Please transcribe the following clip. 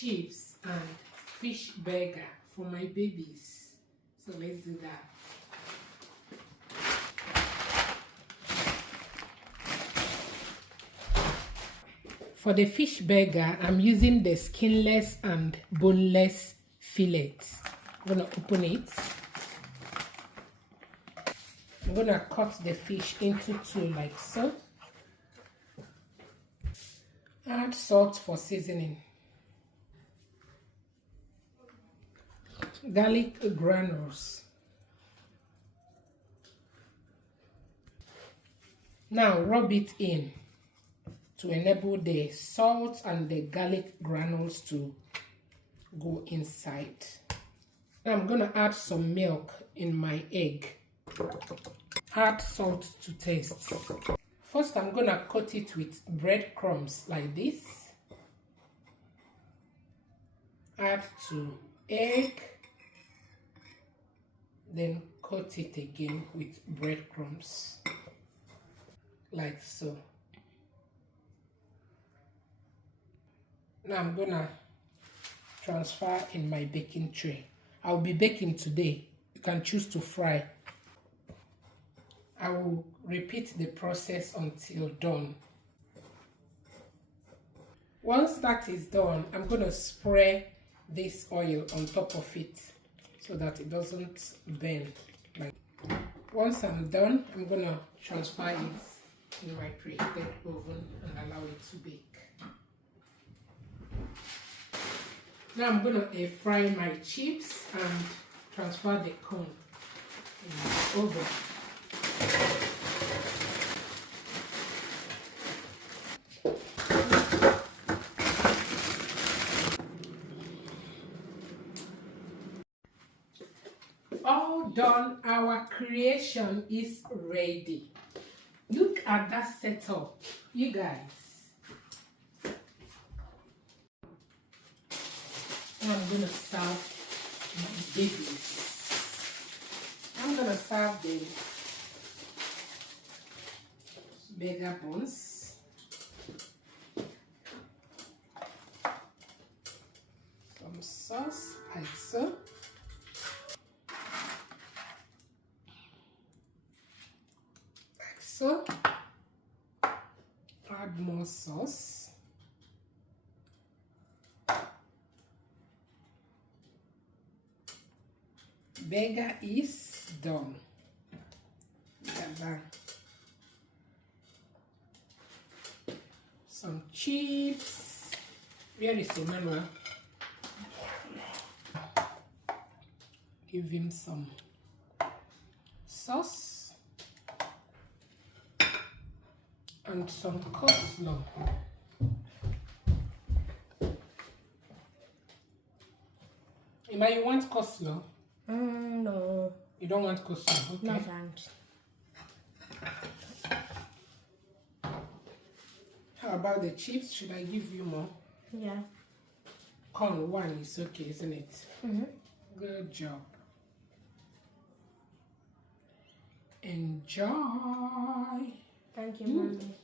chips and fish burger for my babies. So let's do that. For the fish burger, I'm using the skinless and boneless fillets. I'm going to open it. I'm going to cut the fish into two like so. Add salt for seasoning. Garlic granules. Now rub it in to enable the salt and the garlic granules to go inside. Now I'm going to add some milk in my egg. Add salt to taste. First, I'm going to coat it with breadcrumbs like this. Add to egg. Then coat it again with breadcrumbs. Like so. Now I'm going to transfer in my baking tray. I'll be baking today. You can choose to fry. I will repeat the process until done. Once that is done, I'm going to spray this oil on top of it so that it doesn't burn. Once I'm done, I'm going to transfer it in my preheated oven and allow it to bake. Now I'm going to air fry my chips and transfer the corn in the oven. All done, our creation is ready. Look at that setup, you guys. Now I'm going to serve my babies. I'm going to serve the burger buns. Some sauce, like so. Like so. Add more sauce. Burger is done. Look at that. Some chips. Where is Emmanuel? Give him some sauce and some coleslaw. Emma, you want coleslaw? No. You don't want coleslaw? Okay. No thanks. How about the chips? Should I give you more? Yeah. Corn one is okay, isn't it? Mm-hmm. Good job. Enjoy. Thank you, Mommy.